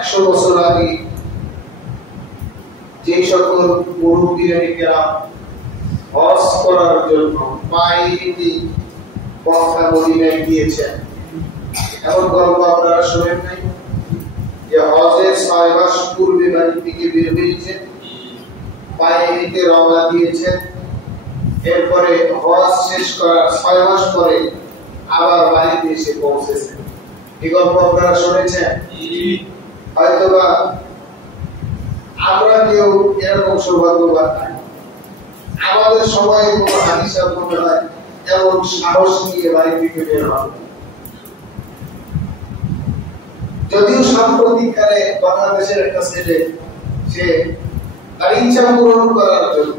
100 বছর আগে যে সকল মুরব্বীরা হজ করার জন্য পায়ে মক্কা মদিনায় গিয়েছেন, এমন গল্প আপনারা শোনেন নাই যে হজের 6 মাস পূর্বে বাড়ি থেকে বের হয়েছেন, পায়ে হেঁটে রওনা দিয়েছেন, এরপরে হজ শেষ করার 6 মাস পরে আবার বাড়িতে এসে পৌঁছেছেন। এই গল্প আপনারা শুনেছেন? হয়তোবা আমরা কেউ এরকম সৌভাগ্যবান নাই। আমাদের সময় কোনো হাদিস মনে হয় এমন সাহস নিয়ে বাড়ি থেকে বের হবে। যদিও সাম্প্রতিককালে বাংলাদেশের একটা ছেলে সে তার ইচ্ছা পূরণ করার জন্য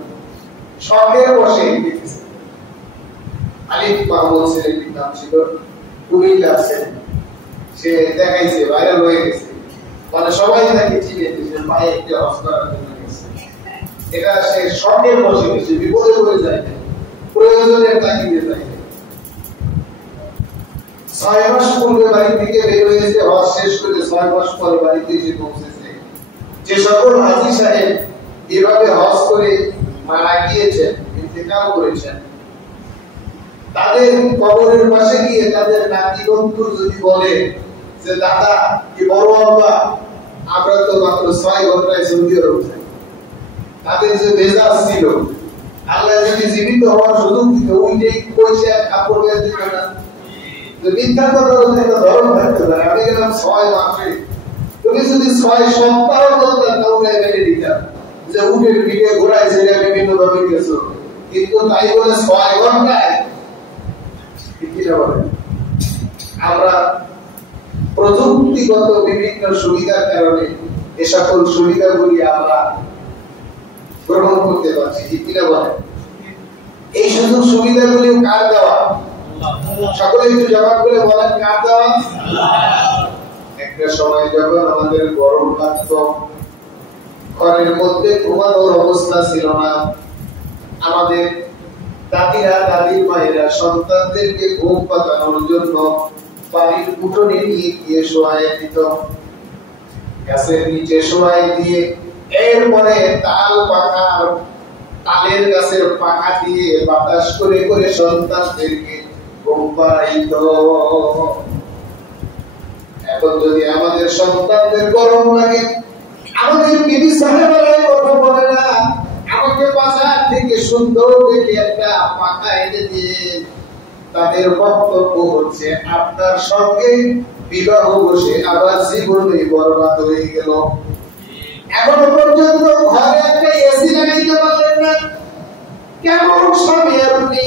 শখের বসে গেছে, আলিফ মাহমুদ ছেলেটির নাম ছিল, কুমিল্লা ছেলে, সে দেখাইছে, ভাইরাল হয়ে গেছে, মানে সবাই তাকে চিনে যে পায়ে একটা হজ করার জন্য গেছে। এটা সে শখের বসে গেছে, বিপদে পড়ে যায়, প্রয়োজনের তাগিদে যায়। 6 মাস পূর্বে বাড়ি থেকে বের হয়েছে, হজ শেষ করে 6 মাস পরে বাড়িতে এসে পৌঁছেছে। যে সকল হাজী সাহেব এভাবে হজ করে মারা গিয়েছেন, ইন্তেকাল করেছেন, তাদের কবরের পাশে গিয়ে তাদের নাতি বন্ধু যদি বলে যে দাদা কি বড় আব্বা, আমরা তো মাত্র 6 ঘন্টায় সৌদি আরব যাই, তাদের যে মেজাজ ছিল, আল্লাহ যদি জীবিত হওয়ার সুযোগ দিত, ওইটাই পয়সা কাপড় গায়ে দিত না। মিথ্যা কথা বলতে একটা ধরন থাকতে পারে, আমি গেলাম 6 মাসে, তুমি যদি 6 সপ্তাহ বলতেন তাহলে মেনে নিতাম যে উঠে পিঠে ঘোড়ায় ছেড়ে বিভিন্ন ভাবে গেছো, কিন্তু তাই বলে 6 ঘন্টায় কিনা বলে। আমরা প্রযুক্তিগত বিভিন্ন সুবিধার কারণে এ সকল সুবিধাগুলি আমরা গ্রহণ করতে পারছি, কিনা বলে। এই সুযোগ সুবিধাগুলি কার দেওয়া? সকলে একটু জবাব করে বলেন, কার দেওয়া? একটা সময় যখন আমাদের গরম লাগতো, ঘরের মধ্যে ঘুমানোর অবস্থা ছিল না, আমাদের দাদিরা দাদির মায়েরা সন্তানদেরকে ঘুম পাতানোর জন্য বাড়ির উঠোনে নিয়ে গিয়ে শোয়ায় দিত, গাছের নিচে শোয়ায় দিয়ে এরপরে তালের গাছের পাখা দিয়ে বাতাস করে করে সন্তানদেরকে ঘুম পাড়াইত। এখন যদি আমাদের সন্তানদের গরম লাগে, আমাদের বিবি সাহেবেরা কথা বলে না, আমাকে বাজার থেকে সুন্দর দেখে একটা পাখা এনে দিয়ে, তাদের বক্তব্য হচ্ছে আপনার সঙ্গে বিবাহ বসে আবার জীবনে বরবাদ হয়ে গেল। এখনো পর্যন্ত ঘরে একটা এসি লাগাইতে পারলেন না, কেমন স্বামী আপনি?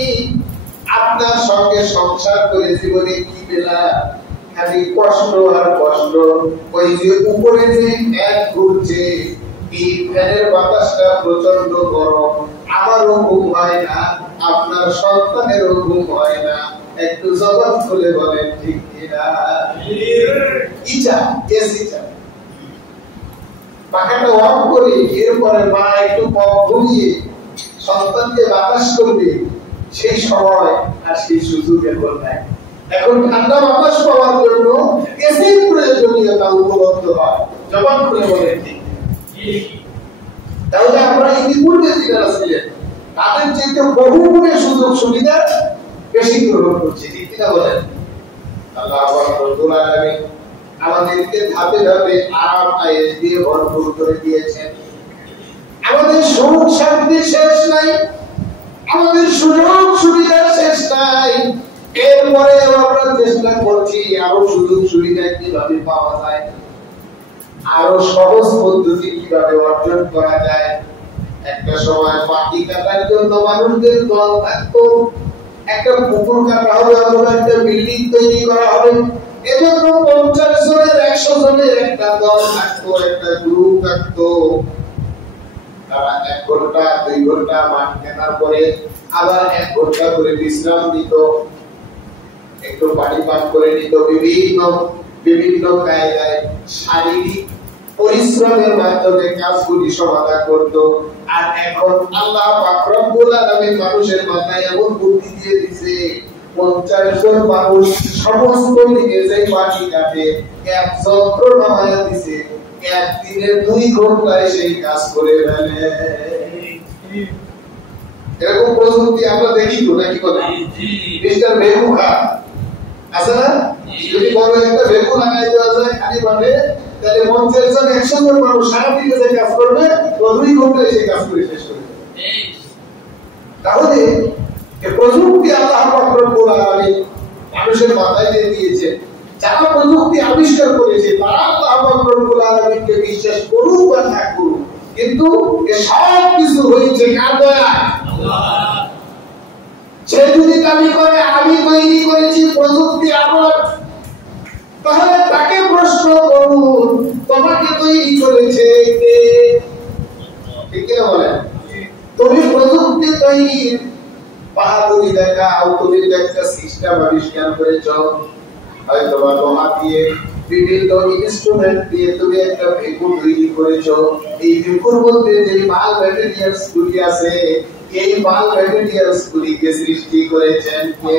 আপনার সঙ্গে সংসার করে জীবনে কি পেলাম? খালি কষ্ট আর কষ্ট। ওই যে উপরে যে ফ্যান ঘুরছে, এই ফ্যানের বাতাসটা প্রচন্ড গরম, আমারও ঘুম হয় না, আপনার সন্তানেরও ঘুম হয় না। একটু জবাব খুলে বলেন ঠিক কিনা? ইচ্ছা এসি চাই, পাখাটা অফ করে এরপরে মা একটু কম ঘুমিয়ে সন্তানকে বাতাস করবে, সেই সময় আর সেই সুযোগ এখন নাই। এখন ঠান্ডা বাতাস পাওয়ার জন্য এসির প্রয়োজনীয়তা উপলব্ধ হয়। জবাব করে বলেন ঠিক। তাহলে আমরা ইতিপূর্বে যারা ছিলেন তাদের চেয়ে বহু গুণে সুযোগ সুবিধা বেশি গ্রহণ করছি, ঠিক কিনা বলেন? আল্লাহ রাব্বুল আলামিন আমাদেরকে ধাপে ধাপে আরাম আয়েশ দিয়ে ভরপুর করে দিয়েছেন। আমাদের সুখ শান্তি শেষ নাই, আমাদের সুযোগ সুবিধা শেষ নাই। এরপরে আমরা চেষ্টা করছি আরো সুযোগ সুবিধা কিভাবে পাওয়া যায়, আরো সহজ পদ্ধতি কিভাবে অর্জন করা যায়। একটা সময় মাটি কাটার জন্য মানুষদের দল থাকতো, একটা পুকুর কাটা হবে অথবা একটা বিল্ডিং তৈরি করা হবে, এজন্য 50 জনের 100 জনের একটা দল থাকতো, একটা গ্রুপ থাকতো। তারা 1 ঘন্টা 2 ঘন্টা মাঠ কেনার পরে আবার 1 ঘন্টা করে বিশ্রাম নিত, একটু পানি পান করে নিত, বিভিন্ন কায়দায় শারীরিক পরিশ্রমের মাধ্যমে কাজগুলি সমাধান করত। আর এখন আল্লাহ পাক রব্বুল আলামিন মানুষের মাথায় এমন বুদ্ধি দিয়ে দিয়েছে, 50 জন মানুষ সমস্ত দিকে যে মাটি কাটে এক যন্ত্র নামায়া দিছে, একদিনে 2 ঘন্টায় সেই কাজ করে ফেলে। এরকম প্রযুক্তি আমরা দেখি তো নাকি কথা? মিস্টার বেগুখা আছে না? যদি বড় একটা বেগু লাগাই দেওয়া যায় খালি ভাবে, তাহলে 50 জন 100 জন মানুষ সারাদিনে যে কাজ করবে তো 2 ঘন্টায় সেই কাজ করে শেষ করে দেবে। তাহলে এই প্রযুক্তি আল্লাহ পাক রব্বুল আলামিন মানুষের মাথায় দিয়ে দিয়েছে। যারা প্রযুক্তি আবিষ্কার করেছে তারা আল্লাহ পাক রব্বুল আলামিনকে বিশ্বাস করুক বা না করুক, কিন্তু এই সব কিছু হয়েছে কার দয়ায়? আল্লাহ। সে যদি দাবি করে আমি তৈরি করেছি প্রযুক্তি আমার, তাহলে তাকে প্রশ্ন করুন তোমাকে তৈরি করেছে কে? ঠিক কি না বলেন? তুমি প্রযুক্তি তৈরি বাহাদুরি দেখাও, তুমি একটা সিস্টেম আবিষ্কার করেছ, হয়তো বা তোমার দিয়ে বিভিন্ন ইনস্ট্রুমেন্ট দিয়ে তুমি একটা ভেকুর তৈরি করেছ। এই ভেকুর মধ্যে যে মাল ম্যাটেরিয়ালস গুলি আছে, এই মাল ম্যাটেরিয়ালস গুলিকে সৃষ্টি করেছেন কে?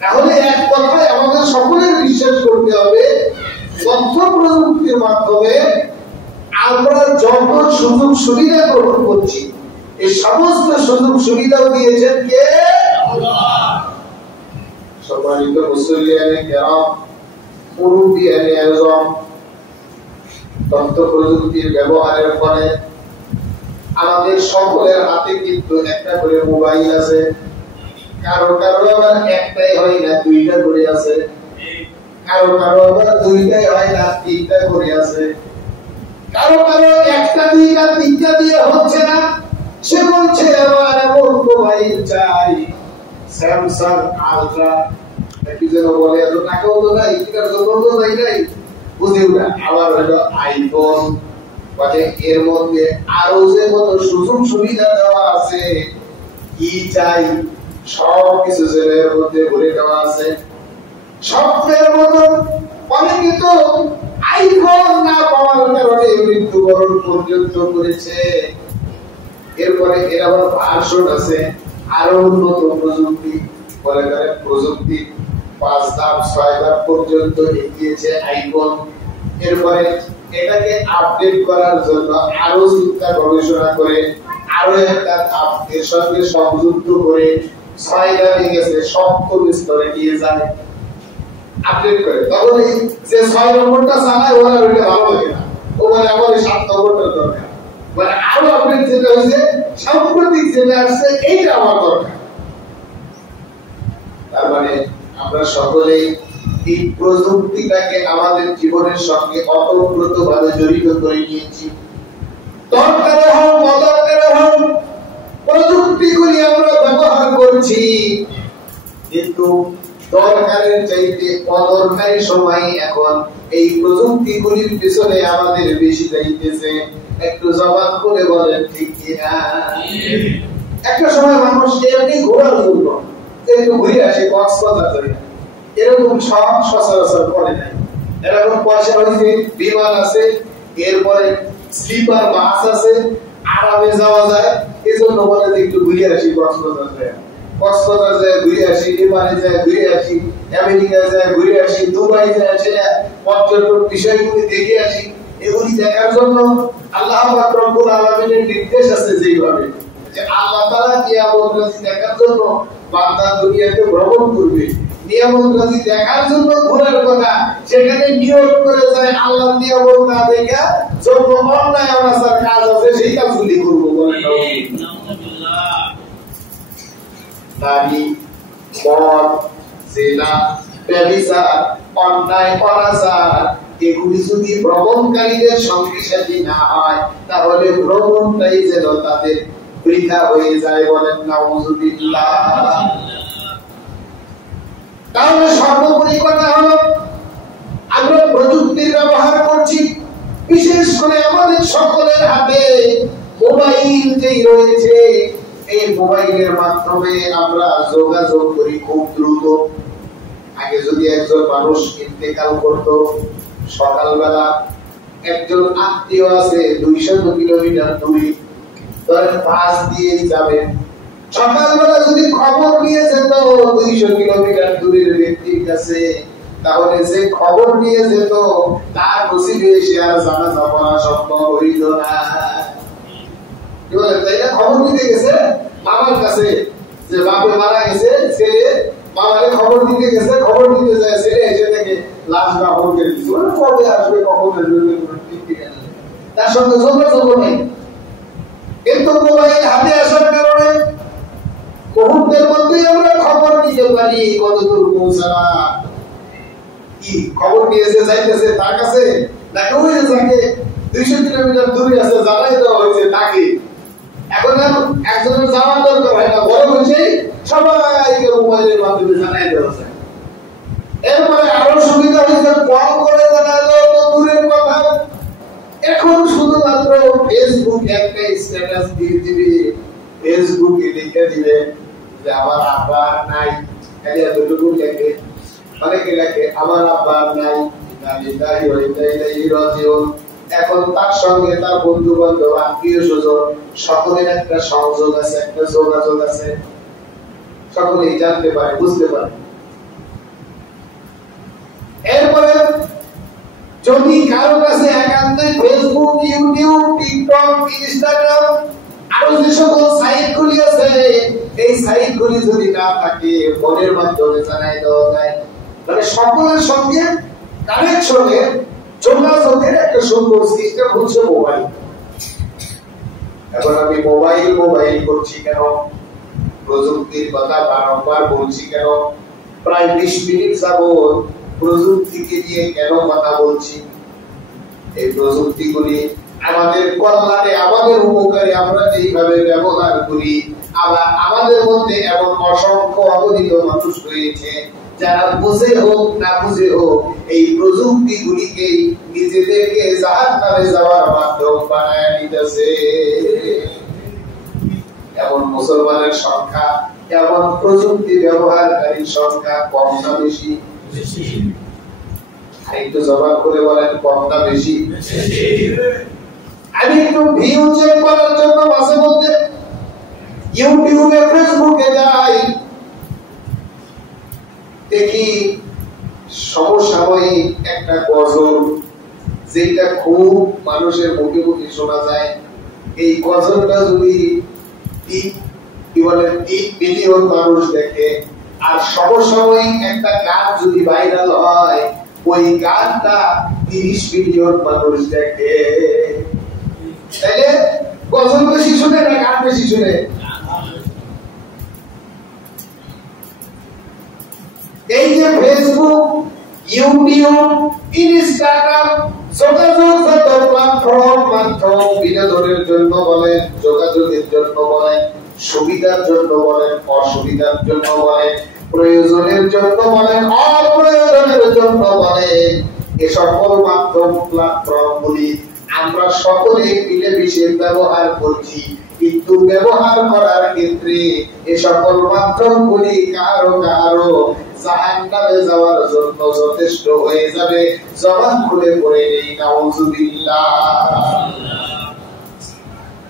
তাহলে এক কথায় আমাদের সকলের বিশ্বাস করতে হবে তথ্য প্রযুক্তির মাধ্যমে আমরা যত সুযোগ সুবিধা গ্রহণ করছি এই সমস্ত সুযোগ সুবিধাও দিয়েছেন কে? আল্লাহ। সম্মানিত মুসলিয়ানে কেরাম, মুরব্বিয়ানে আযম, তথ্য প্রযুক্তির ব্যবহারের ফলে আমাদের সকলের হাতে কিন্তু একটা করে মোবাইল আছে। কারো কারো আবার একটাই হয় না, 2টা করে আছে। কারো কারো আবার 2টাই হয় না, 3টা করে আছে। কারো কারো একটা 2টা 3টা দিয়ে হচ্ছে না, সে বলছে আমার এমন মোবাইল চাই, স্যামসাং আলট্রা, কি যেন বলে, এত টাকাও তো নাই, কিনার জন্য তো নাই, বুঝি ওটা। আবার হলো আইফোন, মানে এর মধ্যে আরো যে কত সুযোগ সুবিধা দেওয়া আছে, কি চাই সব কিছু এর মধ্যে ভরে দেওয়া আছে। স্বপ্নের মতো অনেকে তো আইফোন না পাওয়ার কারণে মৃত্যুবরণ পর্যন্ত করেছে। এরপরে এর আবার ভার্সন আছে, আরো উন্নত প্রযুক্তি, বলে প্রযুক্তি 5 ধাপ 6 ধাপ পর্যন্ত এগিয়েছে আইফোন। এরপরে এটাকে আপডেট করার জন্য আরো চিন্তা গবেষণা করে আরো একটা ধাপ এর সঙ্গে সংযুক্ত করে 6 ধাপে গেছে, 7ম স্তরে নিয়ে যায় আপডেট করে। তখন এই যে 6 নম্বরটা চালায় ওরা ওইটা ভালো লাগে না, ও বলে আমার 7 নম্বরটা দরকার, মানে আরো আপডেট যেটা হয়েছে সাম্প্রতিক যেটা আসছে এইটা আমার দরকার। তার মানে আমরা সকলেই এই প্রযুক্তিটাকে আমাদের জীবনের সঙ্গে অতপ্রতভাবে জড়িত করে নিয়েছি। দরকারে হোক অদরকারে হোক প্রযুক্তিগুলি আমরা ব্যবহার করছি, কিন্তু দরকারের চাইতে অদরকারি সময় এখন এই প্রযুক্তিগুলির পিছনে আমাদের বেশি যাইতেছে। একটু জবাব করে বলেন ঠিক কিনা? একটা সময় মানুষ এমনি ঘোরার জন্য একটু ঘুরে আসে কক্সবাজার ধরে, এরকম সব সচরাচর করে নাই। এরকম পয়সা হয়েছে, বিমান আছে, এরপরে স্লিপার বাস আছে, আরামে যাওয়া যায়, এজন্য বলে যে একটু ঘুরে আসি কক্সবাজার যায়। কক্সবাজার যায় ঘুরে আসি, নেপালে যায় ঘুরে আসি, আমেরিকা যায় ঘুরে আসি, দুবাই যায় আসে, পর্যটন বিষয়গুলি দেখে আসি। এগুলি দেখার জন্য আল্লাহ পাক রব্বুল আলামিনের নির্দেশ আছে যেভাবে যে আল্লাহ তাআলা কিয়ামত রাজি দেখার জন্য বান্দা দুনিয়াতে ভ্রমণ করবে, নিয়ামত রাজি দেখার জন্য ঘোরার কথা, সেখানে নিয়ত করে যায় আল্লাহ নিয়ামত না দেখা যত অন্যায় অনাচার কাজ আছে সেই কাজগুলি করবো। বলেন নাউজুবিল্লাহ। নারী, মদ, জিনা, ব্যভিচার, অন্যায় অনাচার এগুলি যদি ভ্রমণকারীদের সঙ্গে সাথী না হয় তাহলে ভ্রমণটাই যেন তাদের বৃথা হয়ে যায়। বলেন নাউজুবিল্লাহ। তাহলে সর্বোপরি কথা হলো আমরা প্রযুক্তির ব্যবহার করছি, বিশেষ করে আমাদের সকলের হাতে মোবাইল যেই রয়েছে, এই মোবাইলের মাধ্যমে আমরা যোগাযোগ করি খুব দ্রুত। আগে যদি একজন মানুষ ইন্তেকাল করত, সকালবেলা একজন আত্মীয় আছে 200 কিলোমিটার দূরে, ধরেন বাস দিয়ে যাবেন, সকালবেলা যদি খবর নিয়ে যেত 200 কিলোমিটার দূরের ব্যক্তির কাছে, তাহলে যে খবর নিয়ে যেত তার নসিবে এসে আর জানাজা পড়া সম্ভব হইল না। কি বলে, তাই না? খবর নিতে গেছে মামার কাছে, যে বাপে মারা গেছে, ছেলে মামারে খবর দিতে গেছে, খবর দিতে যায় ছেলে এসে থেকে লাশ দাফন করে দিচ্ছে, কবে আসবে কখন আসবে তার সঙ্গে যোগাযোগ নেই। কিন্তু মোবাইল হাতে আসার কারণে মুহূর্তের মধ্যেই আমরা খবর নিতে পারি কতদূর পৌঁছালা। কি খবর নিয়েছে যাইতেছে তার কাছে, নাকি ওই যাকে 200 কিলোমিটার দূরে আছে জানাই দেওয়া হয়েছে তাকে। এখন একজনের যাওয়ার দরকার হয় না, বড় হয়েছে সবাইকে মোবাইলের মাধ্যমে জানাই দেওয়া যায়। এরপরে আরো সুবিধা হয়েছে, কল করে জানাই দেওয়া তো দূরের কথা, এখন শুধুমাত্র ফেসবুক একটা স্ট্যাটাস দিয়ে দিবে, ফেসবুকে লিখে দিবে যে আমার আব্বা নাই, খালি এতটুকু লেখে। অনেকে লেখে আমার আব্বা নাই, এখন তার সঙ্গে তার বন্ধু বান্ধব আত্মীয় স্বজন সকলের একটা সংযোগ আছে, একটা যোগাযোগ আছে, সকলেই জানতে পারে, বুঝতে পারে। এরপরে যদি কারো কাছে একান্তই ফেসবুক, ইউটিউব, টিকটক, ইনস্টাগ্রাম আরো যে সকল সাইট গুলি আছে, এই সাইট গুলি যদি না থাকে ফোনের মাধ্যমে জানাই দেওয়া যায়, মানে সকলের সঙ্গে কানেকশনে যোগাযোগের একটা সুন্দর সিস্টেম হচ্ছে মোবাইল। এখন আমি মোবাইল করছি কেন, প্রযুক্তির কথা বারংবার বলছি কেন, প্রায় 20 মিনিট যাবত প্রযুক্তিকে নিয়ে কেন কথা বলছি? এই প্রযুক্তিগুলি আমাদের কল্যাণে, আমাদের উপকারে আমরা যেইভাবে ব্যবহার করি, আবার আমাদের মধ্যে এমন অসংখ্য অগণিত মানুষ রয়েছে যারা বুঝে হোক না বুঝে হোক এই প্রযুক্তিগুলিকে নিজেদেরকে জাহান্নামে যাওয়ার মাধ্যম বানায় নিতেছে। এমন মুসলমানের সংখ্যা, এমন প্রযুক্তি ব্যবহারকারীর সংখ্যা কম না বেশি? একটু জবাব করে বলেন, কম না বেশি? আমি একটু ভিউ চেক করার জন্য মাঝে মধ্যে ইউটিউবে, ফেসবুকে যাই, দেখি সমসাময়িক একটা গজল, যেটা খুব মানুষের মুখে মুখে শোনা যায়। এই গজলটা যদি 3 মিলিয়ন মানুষ দেখে, আর সমসাময়িক একটা গান যদি ভাইরাল হয়, ওই গানটা 30 মিলিয়ন মানুষ দেখে, তাইলে গজল বেশি শুনে না গান বেশি শুনে? এই যে ফেসবুক, ইউটিউব, ইনস্টাগ্রাম, যোগাযোগ প্ল্যাটফর্ম, মাধ্যম, বিনোদনের জন্য বলেন, যোগাযোগের জন্য বলেন, সুবিধার জন্য বলেন, অসুবিধার জন্য বলেন, প্রয়োজনের জন্য বলেন, অপ্রয়োজনের জন্য বলেন, এ সকল মাধ্যম প্ল্যাটফর্মগুলি আমরা সকলে মিলেমিশে ব্যবহার করছি। কিন্তু ব্যবহার করার ক্ষেত্রে এ সকল মাধ্যমগুলি কারো কারো জাহান্নামে যাওয়ার জন্য যথেষ্ট হয়ে যাবে। জবান খুলে পড়ে নেই নাউজুবিল্লাহ।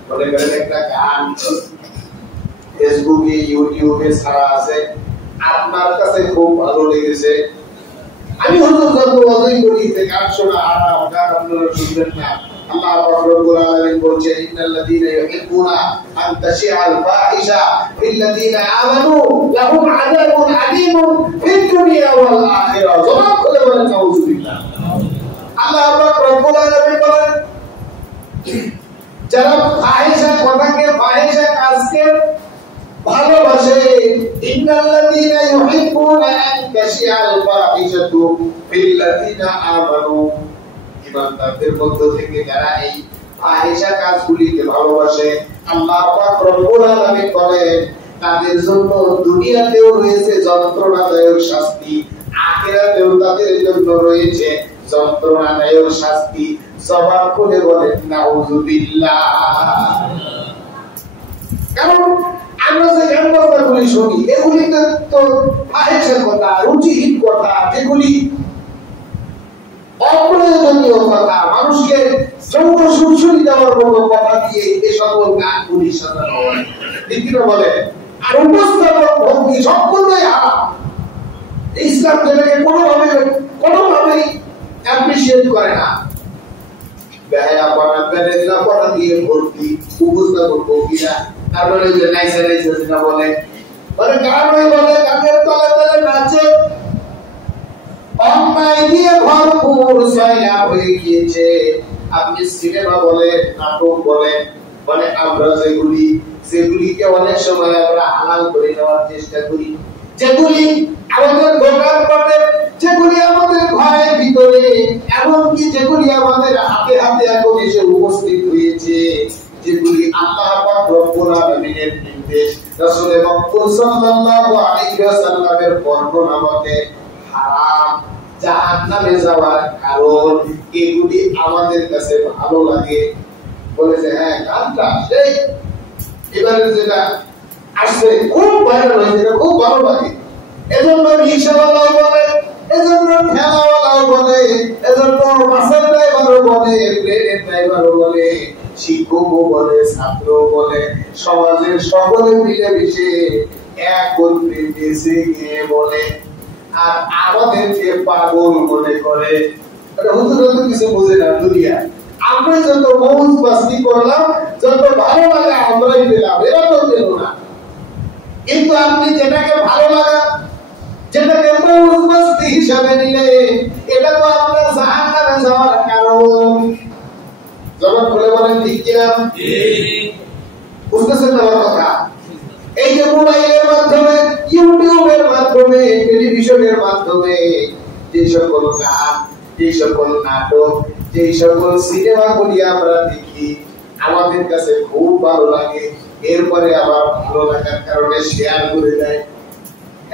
মনে করেন একটা গান ফেসবুকে, ইউটিউবে ছাড়া আছে, আপনার কাছে খুব ভালো লেগেছে, আমি হুজুর যত ওয়াজই করি যে গান শোনা হারাম, গান আপনারা শুনবেন না। আল্লাহ পাক রব্বুল আলামিন বলেন, ইন্নাল্লাযীনা ইউহিব্বুনা আন তাশিআল ফাহিশা লিল্লাযীনা আমানু লাহুম আযাবুন আলীমুন ফিদ দুনিয়া ওয়াল আখিরাহ। জবাব করে বলেন নাউজুবিল্লাহ। আল্লাহ পাক রব্বুল আলামিন বলেন, যারা ফাহিশা কথাকে, ফাহিশা কাজকে ভালোবাসে, ইন্নাল্লাযীনা ইউহিব্বুনা আন তাশিআল ফাহিশাতু ফিল্লাযীনা আমানু, ইমানদারদের মধ্য থেকে যারা এই ফাহিশা কাজগুলিকে ভালোবাসে, আল্লাহ পাক রব্বুল আলামিন বলেন তাদের জন্য দুনিয়াতেও রয়েছে যন্ত্রণাদায়ক শাস্তি, আখিরাতেও তাদের জন্য রয়েছে যন্ত্রণাদায়ক শাস্তি। জবান খুলে বলেন নাউজুবিল্লাহ। কারণ আমরা যে গান বাজনাগুলি শুনি, এগুলি তো ফাহিশার কথা, রুচিহীন কথা, যেগুলি অপ্রয়োজনীয় কথা, মানুষকে যৌন সুরসুরি দেওয়ার মতো কথা দিয়ে এ সকল গানগুলি সাজানো হয়। ঠিক কিনা বলে? আর উপস্থাপন ভঙ্গি সম্পূর্ণই হারাম। ইসলাম যেটাকে কোনোভাবেই অ্যাপ্রিসিয়েট করে না। বেহায়াপনা দিয়ে ভর্তি উপস্থাপন ভঙ্গিরা, তারপরে যে নাইসা যেটা বলে গান বলে, গানের তলে তলে নাচে, অন্যায় দিয়ে ভরপুর ছায়া হয়ে গিয়েছে। আপনি সিনেমা বলে, নাটক বলে, মানে আমরা যেগুলিকে অনেক সময় আমরা হালাল করে নেওয়ার চেষ্টা করি, যেগুলি আমাদের দোকানপাটে, যেগুলি আমাদের ঘরের ভিতরে, এমনকি যেগুলি আমাদের হাতে হাতে এখন এসে উপস্থিত হয়েছে, যেগুলি আল্লাহ পাক রব্বুল আলামিনের নির্দেশ, রাসূল মুহাম্মদ সাল্লাল্লাহু আলাইহি ওয়াসাল্লামের বর্ণনা মতে হারাম, জাহান্নামে যাওয়ার কারণ, এগুলি আমাদের কাছে ভালো লাগে। বলেছে হ্যাঁ গানটা সেই এবারে যেটা আসছে খুব ভাইরাল হয়েছে, খুব ভালো লাগে, এজন্য রিকশাওয়ালাও বলে, এজন্য ঠেলাওয়ালাও বলে, এজন্য বাসের ড্রাইভারও বলে, প্লেনের ড্রাইভারও বলে, শিক্ষকও বলে, ছাত্রও বলে, সমাজের সকলে মিলেমিশে একত্রে বেঁচে গিয়ে বলে। আর আমাদেরকে পাগল মনে করে। হুজুর তো কিছু বোঝে না দুনিয়া, আমরা যত মৌজ মাস্তি করলাম, যত ভালো লাগে আমরাই পেলাম, এরা তো পেল না। কিন্তু আপনি যেটাকে ভালো লাগা, যেটাকে মৌজ মাস্তি হিসাবে নিলে, এটা তো আপনার জাহান্নামে যাওয়ার কারণ। যখন বলে বলেন ঠিক কিনা? বুঝতেছেন আমার কথা? এই যে মোবাইলের মাধ্যমে, ইউটিউবের মাধ্যমে, টেলিভিশনের মাধ্যমে যে সকল গান, যে সকল নাটক, যে সকল সিনেমাগুলি আমরা দেখি, আমাদের কাছে খুব ভালো লাগে। এরপরে আবার ভালো লাগার কারণে শেয়ার করে দেয়।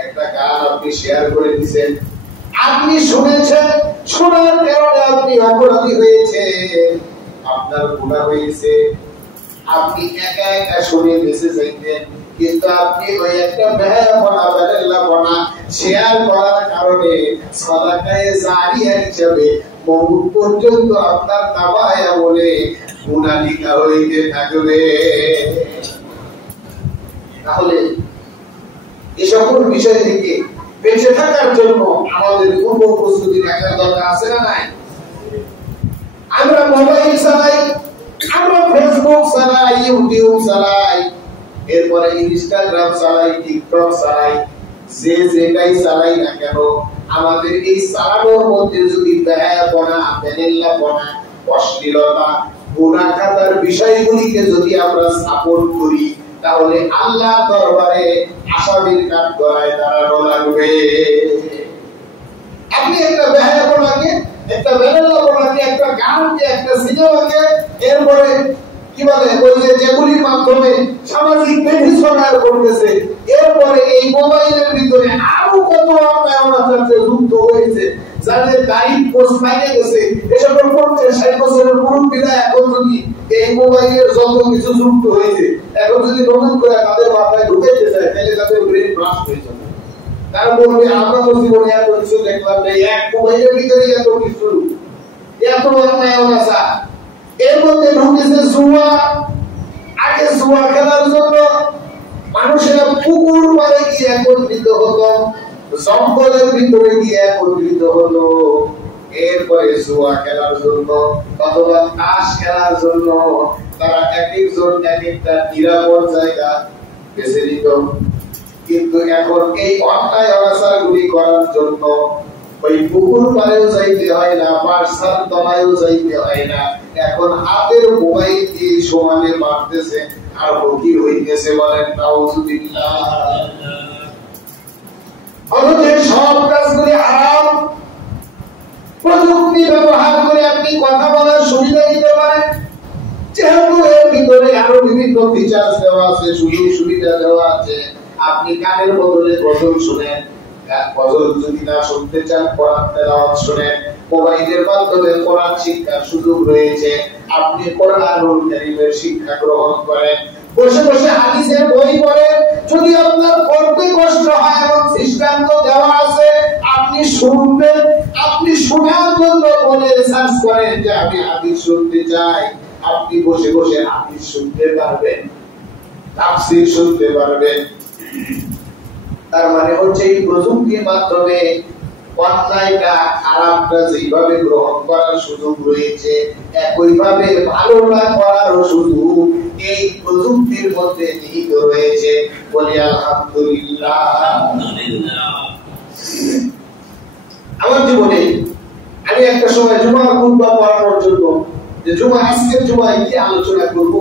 একটা গান আপনি শেয়ার করে দিচ্ছেন, আপনি শুনেছেন, শোনার কারণে আপনি অপরাধী হয়েছে, আপনার গুনাহ হয়েছে। আপনি একা একা শুনে বেঁচে যাইতেন, কিন্তু আপনি ওই একটা বেহায়াপনা শেয়ার করার কারণে সাদাকায়ে জারিয়া হিসেবে মওত পর্যন্ত আপনার নামায়া বলে গুনাহ লিখা হইতে থাকবে। তাহলে এই সকল বিষয় থেকে বেঁচে থাকার জন্য আমাদের পূর্ব প্রস্তুতি রাখার দরকার আছে না নাই? আমরা মোবাইল চালাই, আমরা ফেসবুক চালাই, ইউটিউব চালাই, এরপরে ইনস্টাগ্রাম চালাই, টিকটক চালাই, যে যেটাই চালাই না কেন, আমাদের এই চালানোর মধ্যে যদি বেহায়াপনা, বেনেল্লাপনা, অশ্লীলতা, গুনাহ খাতার বিষয়গুলিকে যদি আমরা সাপোর্ট করি, তাহলে আল্লাহর দরবারে আসামির কাঠ গড়ায় দাঁড়ানো লাগবে। আপনি একটা বেহায়াপনাকে, একটা বেনেল্লাপনাকে, একটা গানকে, একটা সিনেমাকে, এরপরে কি বলে ওই যে যেগুলির মাধ্যমে সামাজিক বেনিসনার করতেছে, এরপরে এই মোবাইলের ভিতরে আরো কত অন্যায় যুক্ত হয়েছে, যাদের দায়িত্ব পোস্ট পাইয়ে গেছে, এসব 50-60 বছরের মুরব্বীরা এখন যদি এই মোবাইলের যত কিছু যুক্ত হয়েছে, এখন যদি নতুন করে তাদের মাথায় ঢুকাইতে চায়, তাহলে তাদের ব্রেন ব্লাস্ট হয়ে যাবে। তার বলবে আমরা তো জীবনে এত কিছু দেখলাম না, এক মোবাইলের ভিতরে এত কিছু, এত অন্যায় অনাচা। এর মধ্যে ঢুকেছে জুয়া। আগে জুয়া খেলার জন্য মানুষেরা পুকুর পাড়ে গিয়ে একত্রিত হতো, জঙ্গলের ভিতরে গিয়ে একত্রিত হতো। এরপরে জুয়া খেলার জন্য অথবা তাস খেলার জন্য তারা এক একজন এক একটা নিরাপদ জায়গা বেছে নিত। কিন্তু এখন এই অন্যায় অনাচারগুলি করার জন্য ওই পুকুর পাড়েও যাইতে হয় না, পার্সার তলায়ও যাইতে হয় না, এখন হাতের মোবাইল দিয়ে সমানে বাড়তেছে আর ফকির হইতেছে। বলেন নাউযুবিল্লাহ। অথচ সব কাজগুলি হারাম। প্রযুক্তি ব্যবহার করে আপনি কথা বলার সুবিধা দিতে পারেন, যেহেতু এর ভিতরে আরো বিভিন্ন ফিচার্স দেওয়া আছে, সুযোগ সুবিধা দেওয়া আছে। আপনি গানের বদলে গজল শুনেন, গজল যদি না শুনতে চান কোরআন তেলাওয়াত শুনেন, মোবাইলের মাধ্যমে কোরআন শিক্ষার সুযোগ রয়েছে, আপনি কোরআনুল কারীমের শিক্ষা গ্রহণ করেন, বসে বসে হাদিসের বই পড়েন। যদি আপনার পড়তে কষ্ট হয় এবং দৃষ্টান্ত দেওয়া আছে, আপনি শুনবেন, আপনি শোনার জন্য বলে সার্চ করেন যে আমি হাদিস শুনতে চাই, আপনি বসে বসে হাদিস শুনতে পারবেন, তাফসীর শুনতে পারবেন। তার মানে হচ্ছে এই প্রযুক্তির মাধ্যমে অন্যায়টা খারাপটা যেভাবে গ্রহণ করার সুযোগ রয়েছে, একইভাবে ভালোটা করারও সুযোগ এই প্রযুক্তির মধ্যে নিহিত রয়েছে। বলি আলহামদুলিল্লাহ। আমার জীবনে আমি একটা সময় জুমার খুতবা পড়ানোর জন্য, যে জুমা আজকের জুমায় কি আলোচনা করব,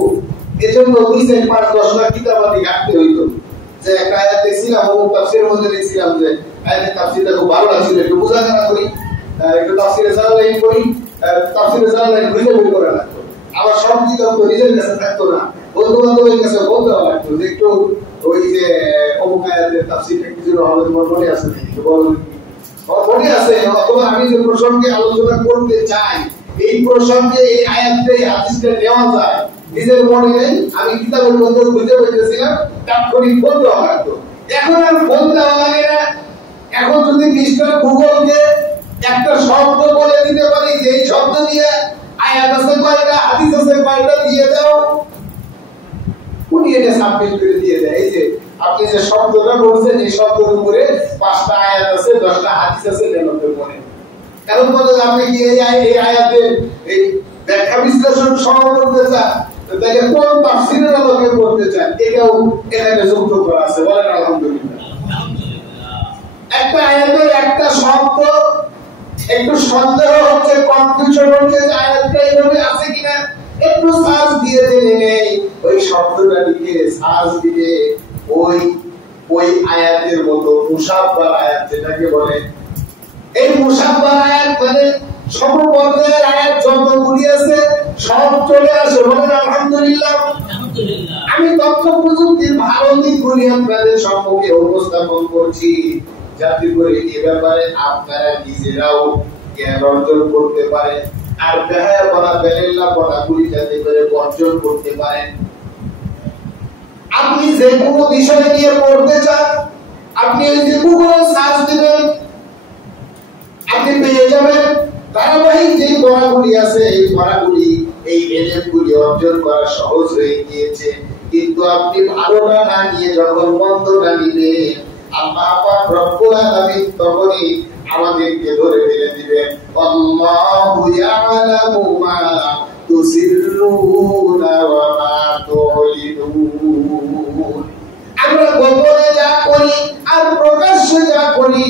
এজন্য 2-5-10 কিতাবাদি ঘাটতে হইতো। যে একটা আয়াত দেখছিলাম, অমুক তাফসীরের মধ্যে দেখছিলাম যে আয়াতের তাফসীরটা খুব ভালো লাগছিল, একটু বোঝাশোনা করি, একটু তাফসীরে জালালাইন করি, তাফসীরে জালালাইন বুঝে বই করা লাগতো। আবার সব কিতাব তো নিজের কাছে থাকতো না, বন্ধু বান্ধবের কাছে বলতে লাগতো যে একটু ওই যে অমুক আয়াতের তাফসীরটা কিছু হবে, তোমার মনে আছে নাকি বলো, মনে আছে? অথবা আমি যে প্রসঙ্গে আলোচনা করতে চাই, এই প্রসঙ্গে এই আয়াতটা এই হাদিসটা নেওয়া যায়, নিজের মনে নেই, আমি কিতাবের মধ্যে বুঝতে পেরেছিলাম, তাৎক্ষণিক বলতে লাগতো। এখন আর বলতে লাগে না। এখন যদি মিস্টার গুগলকে একটা শব্দ বলে দিতে পারি যে এই শব্দ দিয়ে আয়াত আছে কয়টা, হাদিস আছে কয়টা দিয়ে দাও, উনি এটা সাবমিট করে দিয়ে দেয়। এই যে আপনি যে শব্দটা বলছেন, এই শব্দের উপরে 5টা আয়াত আছে, 10টা হাদিস আছে, নেনতে মনে। কারণ বলে আপনি কি এই আয়াতের এই ব্যাখ্যা বিশ্লেষণ সহ করতে চান, তাহলে কোন তাফসীরের আলোকে করতে চান, এটাও এখানে যুক্ত করা আছে। বলেন আলহামদুলিল্লাহ। একটা আয়াতের একটা শব্দ একটু সন্দেহ হচ্ছে, কনফিউশন হচ্ছে যে আয়াতটা এইভাবে আছে কিনা, একটু সার্চ দিয়ে জেনে নেই। ওই শব্দটা লিখে সার্চ দিয়ে ওই আয়াতের মতো মুসাফফার আয়াত যেটাকে বলে, এই মুসাফফার আয়াত মানে সমপর্যায়ের আয়াত যতগুলি আছে সব চলে আসে। বলেন আলহামদুলিল্লাহ। আমি তথ্য প্রযুক্তির ভালো দিকগুলি আপনাদের সম্মুখে উপস্থাপন করছি, যাতে করে এ ব্যাপারে আপনারা নিজেরাও জ্ঞান অর্জন করতে পারেন, আর বেহায়াপনা বেলেল্লাপনাগুলি যাতে করে বর্জন করতে পারেন। আপনি যে কোনো বিষয় নিয়ে পড়তে চান, আপনি ওই যে গুগলে সার্চ দিবেন, আপনি পেয়ে যাবেন। ধারাবাহিক যে পড়াগুলি আছে, এই পড়াগুলি, এই এলেমগুলি অর্জন করা সহজ হয়ে গিয়েছে। কিন্তু আপনি ভালোটা না নিয়ে যখন মন্দটা নিবেন, আল্লাহ পাক রব্বুল আলামিন তখনই আমাদেরকে ধরে ফেলে দিবেন। আল্লাহু ইয়ালামু মা তুসিররুনা ওয়া মা তুলিনুন। আমরা গোপনে যা করি আর প্রকাশ্যে যা করি,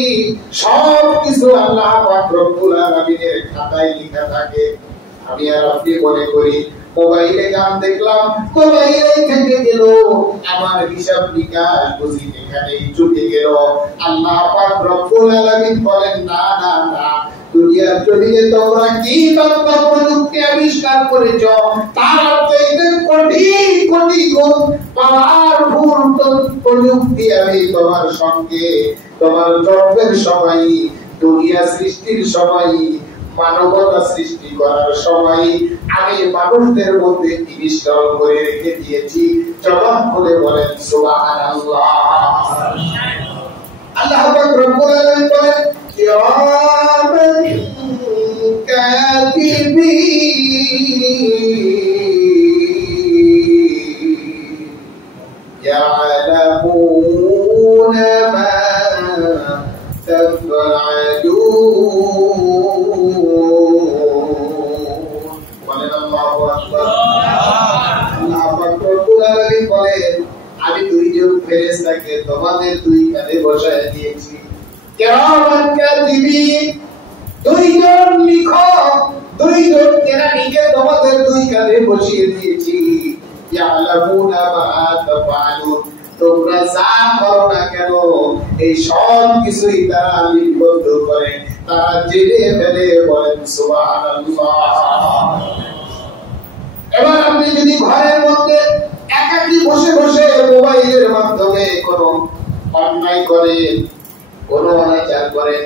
সব কিছু আল্লাহ পাক রব্বুল আলামিনের খাতায় লেখা থাকে। আমি আর আপনি মনে করি মোবাইলে গান দেখলাম, মোবাইলে থেকে গেল, আমার হিসাব নিকাশ বুঝি এখানেই চুকে গেল। আল্লাহ পাক রব্বুল আলামিন বলেন, না না না, দুনিয়ার জমিনে তোমরা কি তথ্য প্রযুক্তি আবিষ্কার করেছ, তার চাইতে কোটি কোটি গুণ পাওয়ারফুল প্রযুক্তি আমি তোমার সঙ্গে, তোমার জন্মের সময়, দুনিয়া সৃষ্টির সময়, মানবতা সৃষ্টি করার সময় আমি মানুষদের মধ্যে ইনস্টল করে রেখে দিয়েছি। জবান করে বলেন সুবহানাল্লাহ। আল্লাহ পাক রব্বুল আলামিন বলেন, কিরামান কাতিবিন ইয়ালামুনা মা আমি দুইজন ফেরেশতাকে তোমাদের দুই কাঁধে বসায় দিয়েছি। কিরামান কাতিবিন, দুইজন লিখক, দুইজন কেরানীকে তোমাদের দুই কাঁধে বসিয়ে দিয়েছি। ইয়ালামুনা মা তাফআলুন, তোমরা যা করো না কেন এই সব কিছুই তারা লিপিবদ্ধ করে, তারা জেনে ফেলে। বলেন সুবহানাল্লাহ। এবার আপনি যদি ঘরের মধ্যে একাকী বসে বসে মোবাইলের মাধ্যমে কোনো অন্যায় করেন, কোনো অনাচার করেন,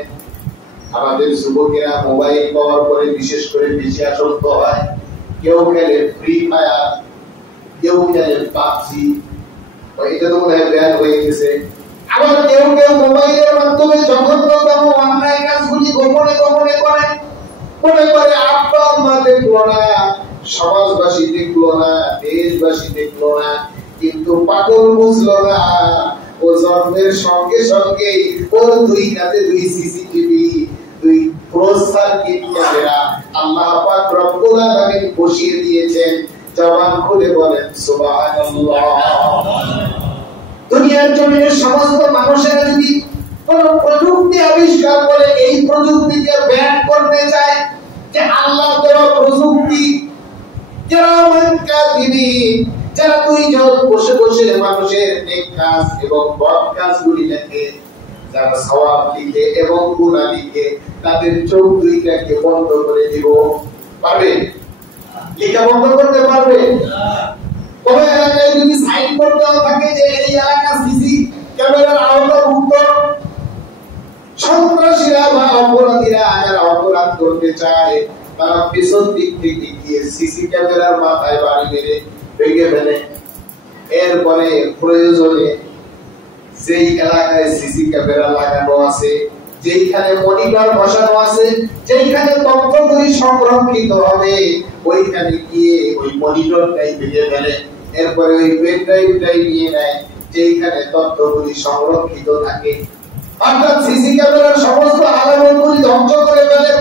আমাদের যুবকেরা মোবাইল পাওয়ার পরে বিশেষ করে বেশি আসক্ত হয়। কেউ খেলে ফ্রি ফায়ার, কেউ খেলে পাবজি, এটা তো মনে হয় ব্যান হয়ে গেছে। আবার কেউ কেউ মোবাইলের মাধ্যমে জঘন্যতম অন্যায় কাজগুলি গোপনে গোপনে করে, মনে করে আব্বা আম্মা দেখলো না, সমাজবাসী দেখলো না, দেশবাসী দেখলো না, কিন্তু পাগল বুঝলো না ও জন্মের সঙ্গে সঙ্গে ওর দুই কাছে দুই সিসিটিভি, দুই ক্লোজ সার্কিট ক্যামেরা আল্লাহ পাক রব্বুল আলামিন বসিয়ে দিয়েছেন। জবান খুলে বলেন সুবহানাল্লাহ। দুনিয়ার জমিনের সমস্ত মানুষেরা যদি কোন প্রযুক্তি আবিষ্কার করে এই প্রযুক্তিকে ব্যান করতে চায়, যে আল্লাহ দেওয়া প্রযুক্তি, কিরামান কাতিবিন, যারা দুইজন বসে বসে মানুষের নেক কাজ এবং বদ কাজগুলি লেখে, যারা সওয়াব লিখে এবং গুনাহ লিখে, তাদের চোখ দুইটাকে বন্ধ করে দিব। পারবে? লেখা বন্ধ করতে পারবে? তবে এলাকায় যদি সাইনবোর্ড দেওয়া থাকে যে এই এলাকা সিসি ক্যামেরার আওতাভুক্ত, সন্ত্রাসীরা বা অপরাধীরা যারা অপরাধ করতে চায় তারা পেছন দিক থেকে গিয়ে সিসি ক্যামেরার মাথায় বাড়ি মেরে ভেঙে ফেলে। এরপরে প্রয়োজনে যেই এলাকায় সিসি ক্যামেরা লাগানো আছে, যেইখানে মনিটর বসানো আছে, যেইখানে তথ্যগুলি সংরক্ষিত হবে, ওইখানে গিয়ে ওই মনিটরটাই ভেঙে ফেলে। এরপরে ওই পেন ড্রাইভটাই নিয়ে নেয় যেইখানে তথ্যগুলি সংরক্ষিত থাকে। অর্থাৎ সিসি ক্যামেরার সমস্ত আলামতগুলি ধ্বংস করে ফেলে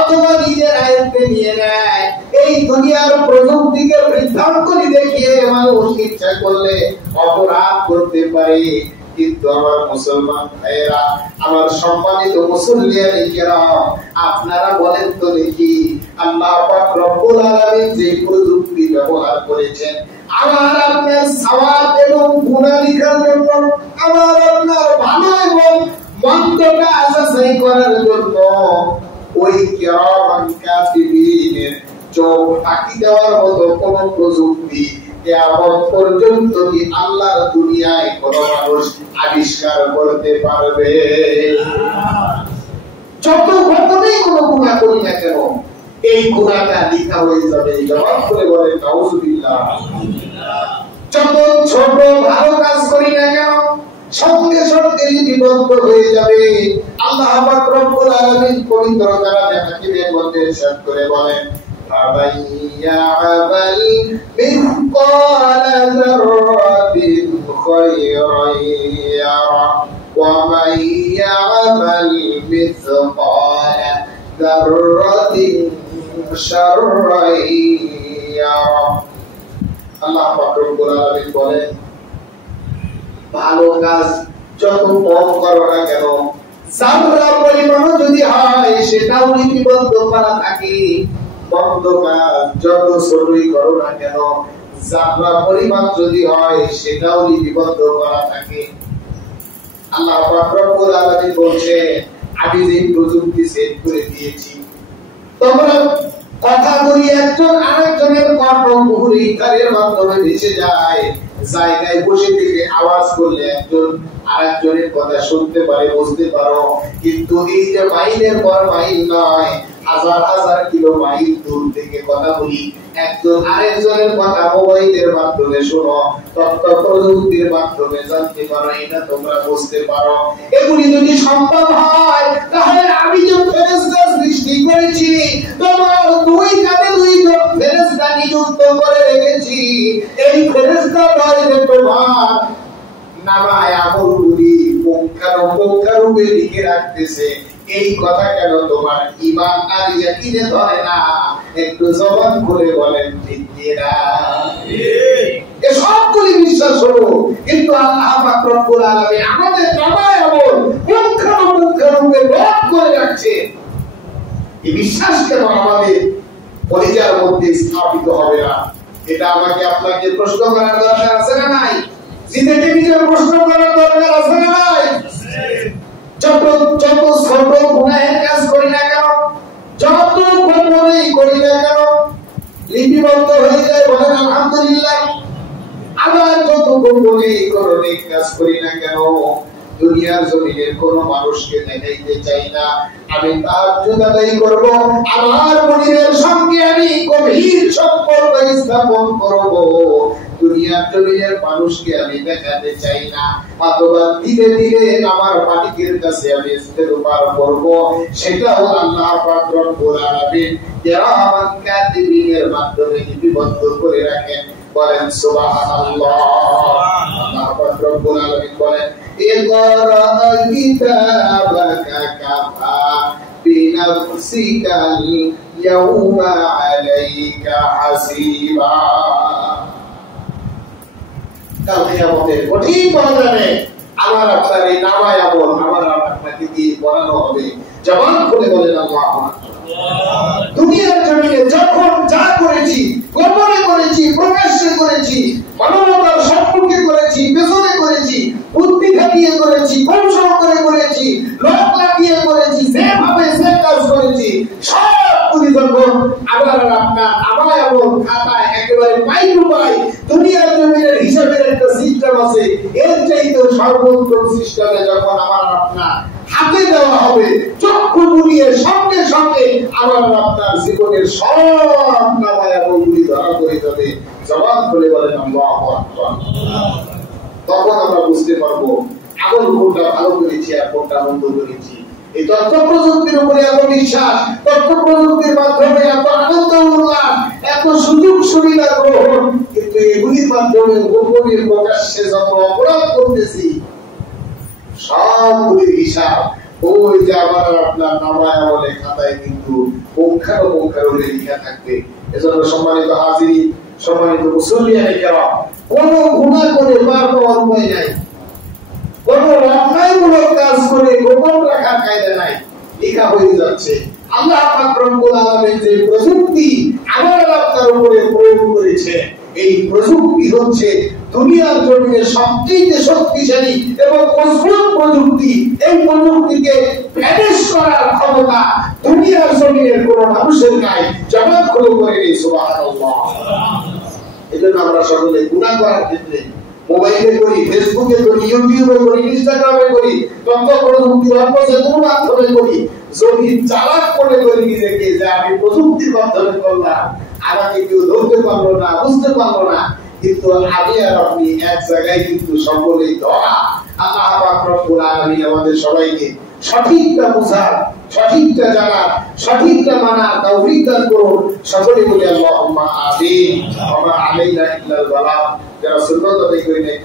অথবা নিজের আয়ত্তে নিয়ে নেয়। এই দুনিয়ার প্রযুক্তিকে বৃদ্ধাঙ্গুলি দেখিয়ে মানুষ ইচ্ছা করলে অপরাধ করতে পারে। কিন্তু আমার মুসলমান ভাইয়েরা, আমার সম্মানিত মুসল্লিয়ানে কেরাম, আপনারা বলেন তো দেখি, আল্লাহ পাক রব্বুল আলামিন যে প্রযুক্তি ব্যবহার করেছেন আমার আপনার সওয়াব এবং গুনাহ লেখার জন্য, আমার আপনার ভালো এবং মন্দটা যাচাই করার জন্য, ওই কিরামান কাতিবিনের চোখ ফাঁকি দেওয়ার মতো কোন প্রযুক্তি কিয়ামত পর্যন্ত কি আল্লাহর দুনিয়ায় কোন মানুষ আবিষ্কার করতে পারবে? যত গোপনেই কোন গুনাহ করি না কেন, এই গুনাহটা লেখা হয়ে যাবে। জবাব করে বলে নাউযুবিল্লাহ। যত ছোট ভালো কাজ করি না কেন, সঙ্গে সঙ্গে লিপিবদ্ধ হয়ে যাবে। আল্লাহ পাক রব্বুল আলামিন পবিত্র কালামে হাকিমের মধ্যে ইরশাদ করে বলেন, فَمَن يَعْمَلْ مِثْقَالَ ذَرَّةٍ خَيْرًا يَرَهُ وَمَن يَعْمَلْ مِثْقَالَ ذَرَّةٍ شَرًّا يَرَهُ। আল্লাহ পাক রব্বুল আলামিন বলেন, ভালো কাজ যত কম করো না কেন, যারা পরিমাণ যদি হয় সেটাও লিপিবদ্ধ করা থাকে। মন্দ কাজ যত ছোটই করো না কেন, যারা পরিমাণ যদি হয় সেটাও লিপিবদ্ধ করা থাকে। আল্লাহ পাক রব্বুল আলামিন বলছে, আমি যে প্রযুক্তি সেট করে দিয়েছি, তোমরা কথা বলি একজন আরেকজনের কর্ণকুহরে ইতারের মাধ্যমে ভেসে যায়। জায়গায় বসে থেকে আওয়াজ করলে একজন আরেকজনের কথা শুনতে পারে, বুঝতে পারো। কিন্তু এই যে মাইলের পর মাইল নয়, হাজার হাজার কিলো মাইল দূর থেকে কথা বলি, একজন আরেকজনের কথা মোবাইলের মাধ্যমে শোনো, তথ্য প্রযুক্তির মাধ্যমে জানতে পারো, এটা তোমরা বুঝতে পারো। এগুলি যদি সম্ভব হয়, তাহলে আমি যে ফেরেশতা সৃষ্টি করেছি, তোমার দুই কাঁধে দুইজন ফেরেশতা নিযুক্ত করে রেখেছি, এই ফেরেশতা নয় যে তোমার নামায় আমলগুলি পুঙ্খানুপুঙ্খারূপে লিখে রাখতেছে। এই কথা কেন তোমার ঈমান আর ইয়াকিনে ধরে না? একটু জবান খুলে বলেন ঠিক কি না? এই সবগুলি বিশ্বাস হলো, কিন্তু আল্লাহ পাক রব্বুল আলামিন আমাদের নামায় আমল পুঙ্খানুপুঙ্খারূপে নোট করে রাখছে। এই বিশ্বাস কেন আমাদের কলিজার মধ্যে স্থাপিত হবে না? এটা আমাকে আপনাকে প্রশ্ন করার দরকার আছে না নাই? নিজেকে নিজের প্রশ্ন করার দরকার আছে না নাই? যত ছোট গুনাহের কাজ করি না কেন, যত গোপনেই করি না কেন, লিপিবদ্ধ হয়ে যায়, বলেন আলহামদুলিল্লাহ। আবার যত গোপনেই কোন নেক কাজ করি না কেন, দুনিয়ার জমিনের কোন মানুষকে দেখাইতে চাই না। আমি তাহাজ্জুদ আদায় করব, আমার মনিবের সঙ্গে আমি গভীর সম্পর্ক স্থাপন করব, দুনিয়ার জমিনের মানুষকে আমি দেখাতে চাই না। অথবা ধীরে ধীরে আমার মালিকের কাছে আমি ইস্তেগফার করব, সেটাও আল্লাহ পাক রব্বুল আলামিন কিরামান কাতিবিনের মাধ্যমে লিপিবদ্ধ করে রাখেন। বলেন সুবহানাল্লাহ। আল্লাহ পাক রব্বুল আলামিন বলেন, ইকরা কিতাবাকা কাফা বিনাফসিকাল ইয়াউমা আলাইকা হাসিবা। কাল কিয়ামতের কঠিন ময়দানে আমার আপনার এই নামায় আমল আমার আপনাকে দিয়ে পড়ানো হবে। জবান খুলে বলেন আল্লাহু আকবার। দুনিয়ার জমিনে যখন যা করেছি, গোপনে করেছি, প্রকাশ্যে করেছি, মানবতার সম্মুখে করেছি, পেছনে করেছি, বুদ্ধি খাটিয়ে করেছি, কৌশল করে করেছি, লোক লাগিয়ে করেছি, যেভাবে যে কাজ করেছি, সবগুলি যখন আবার আপনার আমায় আমল খাতায় একেবারে পাই টু পাই, দুনিয়ার জমিনের হিসাবের একটা সিস্টেম আছে, এর চাইতে সর্বোত্তম সিস্টেমে যখন আমার আপনার হাতে দেওয়া হবে, চক্ষু বুলিয়ে সঙ্গে সঙ্গে আমার আপনার জীবনের সব নামায় আমলগুলি ধরা পড়ে যাবে। জবান খুলে বলেন আল্লাহু আকবার। তখন আমরা বুঝতে পারবো আমল কোনটা ভালো করেছি আর কোনটা মন্দ করেছি। এই তথ্য প্রযুক্তির উপরে এত বিশ্বাস, তথ্য প্রযুক্তির মাধ্যমে এত আনন্দ উল্লাস, এত সুযোগ সুবিধা গ্রহণ, কিন্তু এগুলির মাধ্যমে গোপনে প্রকাশ্যে যত অপরাধ করতেছি, সবগুলির হিসাব ওই যে আবার আপনার নামায় আমলে খাতায় কিন্তু পুঙ্খানুপুঙ্খানুরূপে লেখা থাকবে। এজন্য সম্মানিত হাজির, সম্মানিত মুসল্লিয়ানে কেরাম, কোন গুনাহ করে পার পাওয়ার উপায় নাই, কোন অন্যায়মূলক কাজ করে গোপন রাখার কায়দা নাই, লেখা হয়ে যাচ্ছে। আল্লাহ পাক রব্বুল আলামিন যে প্রযুক্তি আমার আপনার উপরে প্রয়োগ করেছে, এই প্রযুক্তি হচ্ছে দুনিয়ার জমিনে সবচেয়ে শক্তিশালী এবং মজবুত প্রযুক্তি। এই প্রযুক্তিকে ভ্যানিশ করার ক্ষমতা দুনিয়ার জমিনের কোন মানুষের নাই। জবাব খুলে করে নেই সুবহানাল্লাহ। এজন্য আমরা সকলে গুনাহ করার ক্ষেত্রে মোবাইলে করি, ফেসবুকে করি, ইউটিউবে করি, ইনস্টাগ্রামে করি, তথ্য প্রযুক্তির অপচেতন মাধ্যমে করি, যদি চালাক করে করি নিজেকে যে আমি প্রযুক্তির মাধ্যমে করলাম, আমাকে কেউ ধরতে পারলো না, বুঝতে পারলো না, কিন্তু আমি আর আপনি এক জায়গায় কিন্তু সকলেই ধরা। আল্লাহ পাক রব্বুল আলামিন আমাদের সবাইকে সঠিকটা বোঝার, সঠিকটা জানার, সঠিকটা মানার তৌফিক দান করুন। সকলে বলি আল্লাহুম্মা আমিন। ওয়া মা আলাইনা ইল্লাল বালাগ। যারা সুন্নাত আদায় করেন এই